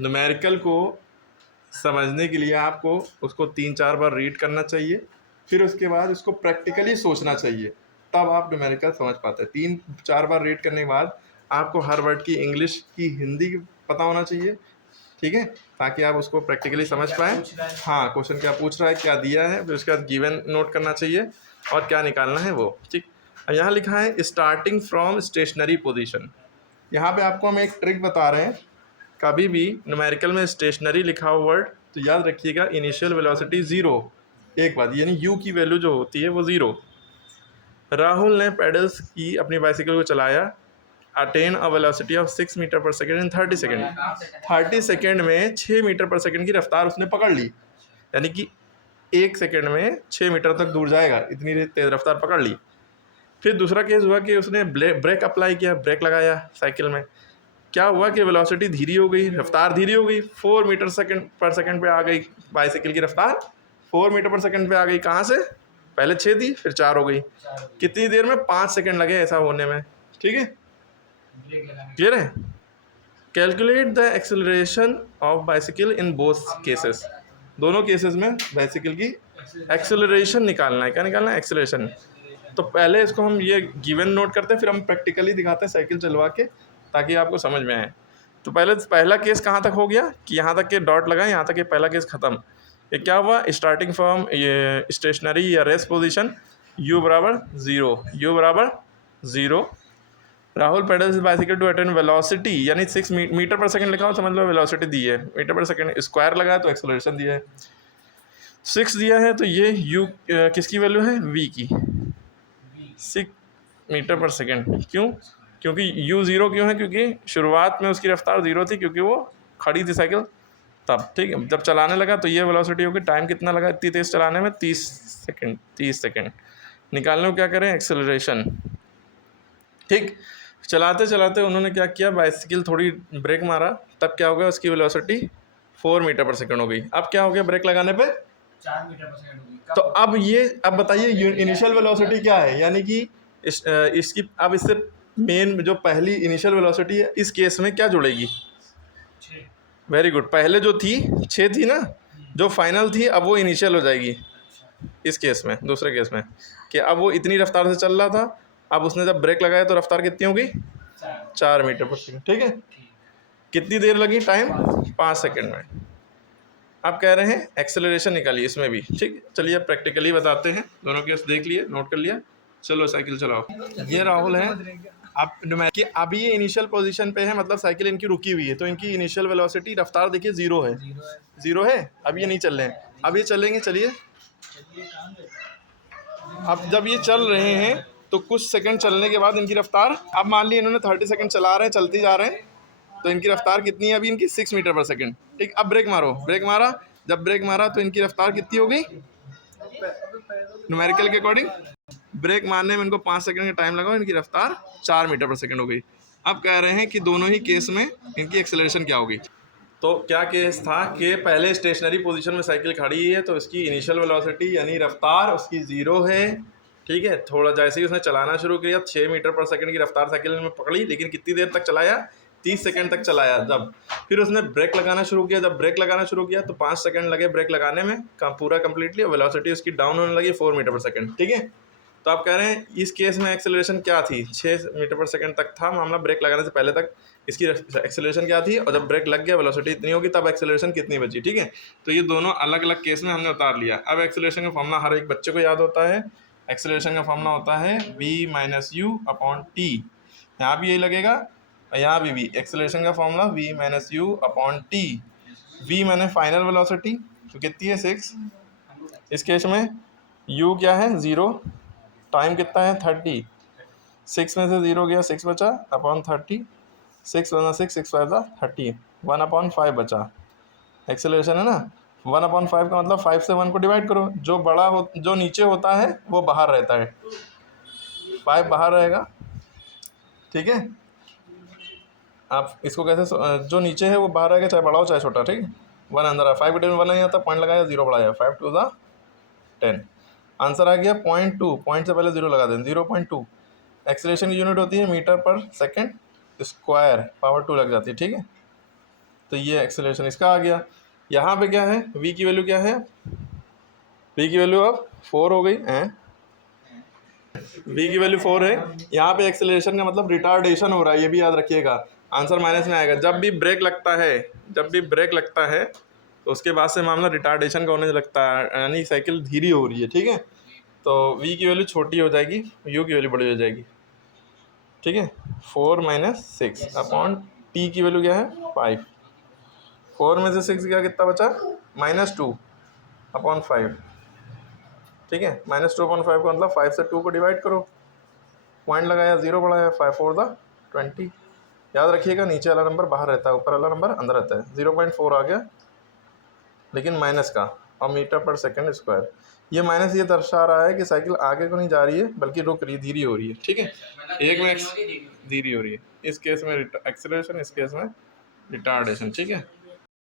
Numerical को समझने के लिए आपको उसको 3-4 बार रीड करना चाहिए, फिर उसके बाद उसको प्रैक्टिकली सोचना चाहिए, तब आप न्यूमेरिकल समझ पाते हैं। 3-4 बार रीड करने के बाद आपको हर वर्ड की इंग्लिश की हिंदी पता होना चाहिए, ठीक है, ताकि आप उसको प्रैक्टिकली समझ पाएँ। हाँ, क्वेश्चन क्या पूछ रहा है, क्या दिया है, फिर उसके बाद गिवन नोट करना चाहिए और क्या निकालना है वो, ठीक। यहाँ लिखा है स्टार्टिंग फ्रॉम स्टेशनरी पोजीशन। यहाँ पे आपको हम एक ट्रिक बता रहे हैं, कभी भी न्यूमेरिकल में स्टेशनरी लिखा हुआ वर्ड तो याद रखिएगा इनिशियल वेलोसिटी 0, एक बात, यानी यू की वैल्यू जो होती है वो 0। राहुल ने पेडल्स की अपनी बाइसिकल को चलाया, attain a velocity of 6 metre पर सेकेंड इन 30 सेकेंड। 30 सेकेंड में 6 मीटर पर सेकेंड की रफ्तार उसने पकड़ ली, यानी कि 1 सेकेंड में 6 मीटर तक दूर जाएगा, इतनी तेज़ रफ्तार पकड़ ली। फिर दूसरा केस हुआ कि उसने ब्रेक अप्लाई किया, ब्रेक लगाया साइकिल में, क्या हुआ कि वेलोसिटी धीरे हो गई, रफ्तार धीरे हो गई, 4 मीटर पर सेकेंड पे आ गई बाइसाइकिल की रफ्तार, 4 मीटर पर सेकेंड पे आ गई। कहाँ से? पहले 6 थी, फिर 4 हो गई। कितनी देर में? 5 सेकेंड लगे ऐसा होने में, ठीक है, क्लियर है। Calculate the acceleration of bicycle in both cases, दोनों केसेस में बाइसिकल की एक्सेलरेशन निकालना है। क्या निकालना है? एक्सेलरेशन। तो पहले इसको हम ये गिवन नोट करते हैं, फिर हम प्रैक्टिकली दिखाते हैं साइकिल चलवा के, ताकि आपको समझ में आए। तो पहला केस कहाँ तक हो गया कि यहाँ तक के डॉट लगाए, यहाँ तक ये पहला केस ख़त्म। ये क्या हुआ? स्टार्टिंग फ्रॉम ये स्टेशनरी या रेस्ट पोजीशन, u बराबर 0, u बराबर 0। Rahul pedals bicycle to attain velocity, यानी 6 मीटर पर सेकंड लिखा हो, समझ लो वेलोसिटी दी है, मीटर पर सेकंड स्क्वायर लगा है तो एक्सेलरेशन दिया है, 6 दिया है, तो ये u किसकी वैल्यू है? v की, 6 मीटर पर सेकंड। क्यों? क्योंकि u 0 क्यों है? क्योंकि शुरुआत में उसकी रफ्तार 0 थी, क्योंकि वो खड़ी थी साइकिल तब, ठीक है। जब चलाने लगा तो ये वेलोसिटी होगी। टाइम कितना लगा इतनी तेज़ चलाने में? 30 सेकंड। 30 सेकंड निकालने को क्या करें? एक्सेलरेशन, ठीक। चलाते चलाते उन्होंने क्या किया, बाइसिकल थोड़ी ब्रेक मारा, तब क्या हो गया? उसकी वेलोसिटी 4 मीटर पर सेकंड हो गई। अब क्या हो गया? ब्रेक लगाने पे 4 मीटर पर सेकंड हो गई। तो अब बताइए इनिशियल वेलोसिटी क्या है, यानी कि इसकी अब इससे मेन जो पहली इनिशियल वेलोसिटी है इस केस में क्या जुड़ेगी? 6। Very good. पहले जो थी 6 थी ना, जो फाइनल थी, अब वो इनिशियल हो जाएगी इस केस में, दूसरे केस में, कि अब वो इतनी रफ्तार से चल रहा था, अब उसने जब ब्रेक लगाया तो रफ्तार कितनी हो गई? 4 मीटर पर सेकंड, ठीक है। कितनी देर लगी? टाइम 5 सेकंड में। अब कह रहे हैं एक्सेलरेशन निकालिए इसमें भी, ठीक। चलिए अब प्रैक्टिकली बताते हैं। दोनों केस देख लिए, नोट कर लिया, चलो साइकिल चलाओ। ये राहुल है, अब कि अभी ये इनिशियल पोजीशन पे है, मतलब साइकिल इनकी रुकी हुई है, तो इनकी इनिशियल वेलोसिटी रफ्तार देखिए 0 है, 0 है। अब ये नहीं चल रहे हैं, अब ये चलेंगे। चलिए, अब जब ये चल रहे हैं तो कुछ सेकंड चलने के बाद इनकी रफ्तार, अब मान ली इन्होंने 30 सेकंड चला रहे हैं, चलते जा रहे हैं, तो इनकी रफ्तार कितनी है अभी? इनकी 6 मीटर पर सेकंड, ठीक। अब ब्रेक मारो, ब्रेक मारा, जब ब्रेक मारा तो इनकी रफ्तार कितनी हो गई न्यूमेरिकल के अकॉर्डिंग? ब्रेक मारने में इनको 5 सेकंड का टाइम लगा, इनकी रफ्तार 4 मीटर पर सेकंड हो गई। अब कह रहे हैं कि दोनों ही केस में इनकी एक्सेलरेशन क्या होगी। तो क्या केस था कि पहले स्टेशनरी पोजीशन में साइकिल खड़ी है, तो इसकी इनिशियल वेलोसिटी यानी रफ्तार उसकी 0 है, ठीक है। थोड़ा जैसे ही उसने चलाना शुरू किया, 6 मीटर पर सेकंड की रफ्तार साइकिल में पकड़ी, लेकिन कितनी देर तक चलाया? 30 सेकंड तक चलाया। जब फिर उसने ब्रेक लगाना शुरू किया, जब ब्रेक लगाना शुरू किया तो 5 सेकंड लगे ब्रेक लगाने में, पूरा कंप्लीटली, वेलोसिटी उसकी डाउन होने लगी 4 मीटर पर सेकंड, ठीक है। तो आप कह रहे हैं इस केस में एक्सेलरेशन क्या थी? 6 मीटर पर सेकंड तक था मामला, ब्रेक लगाने से पहले तक इसकी एक्सेलरेशन क्या थी, और जब ब्रेक लग गया वेलोसिटी इतनी होगी, तब एक्सेलरेशन कितनी बची, ठीक है। तो ये दोनों अलग अलग केस में हमने उतार लिया। अब एक्सेलरेशन का फॉर्मूला हर एक बच्चे को याद होता है। एक्सेलरेशन का फॉर्मूला होता है v-u/t। यहाँ भी यही लगेगा, यहाँ भी एक्सेलरेशन का फॉर्मूला v-u/t। v मैंने फाइनल वेलोसिटी, तो कितनी है? 6। इस केस में u क्या है? 0। टाइम कितना है? 30। 6 में से 0 गया, 6 बचा, अपॉन 30, 6 × 6, 6 × 5 30, 1/5 बचा। एक्सेलरेशन है ना, 1/5 का मतलब 5 से 1 को डिवाइड करो, जो बड़ा हो, जो नीचे होता है वो बाहर रहता है, 5 बाहर रहेगा, ठीक है। आप इसको कैसे, जो नीचे है वो बाहर रहेगा, चाहे बड़ा हो चाहे छोटा, ठीक है। 1 अंदर है, 5 के 1 नहीं आता, पॉइंट लगाया, 0 बढ़ाया, 5 × 2 = 10। आंसर आ गया 0.2, पॉइंट से पहले 0 लगा दें, 0.2। एक्सेलरेशन की यूनिट होती है मीटर पर सेकंड स्क्वायर, पावर 2 लग जाती है, ठीक है। तो ये एक्सेलरेशन इसका आ गया। यहाँ पे क्या है, v की वैल्यू क्या है, v की वैल्यू अब 4 हो गई हैं, v की वैल्यू 4 है। यहाँ पे एक्सेलरेशन का मतलब रिटार्डेशन हो रहा है, ये भी याद रखिएगा, आंसर माइनस में आएगा। जब भी ब्रेक लगता है तो उसके बाद से मामला रिटार्डेशन का होने लगता है, यानी साइकिल धीरे हो रही है, ठीक है। तो v की वैल्यू छोटी हो जाएगी, u की वैल्यू बड़ी हो जाएगी, ठीक है। 4 - 6 अपॉन t की वैल्यू क्या है 5, 4 में से 6 गया कितना बचा -2 अपॉन 5, ठीक है। -2 अपॉन 5 का मतलब 5 से 2 को डिवाइड करो, पॉइंट लगाया 0 बढ़ाया, 5 4 द 20। याद रखिएगा नीचे वाला नंबर बाहर रहता है, ऊपर वाला नंबर अंदर रहता है। 0.4 आ गया लेकिन माइनस का, और मीटर पर सेकंड स्क्वायर। ये माइनस ये दर्शा रहा है कि साइकिल आगे को नहीं जा रही है बल्कि रुक रही है, धीरे हो रही है, ठीक है। एक में धीरे हो रही है, इस केस में एक्सेलरेशन, इस केस में रिटार्डेशन, ठीक है।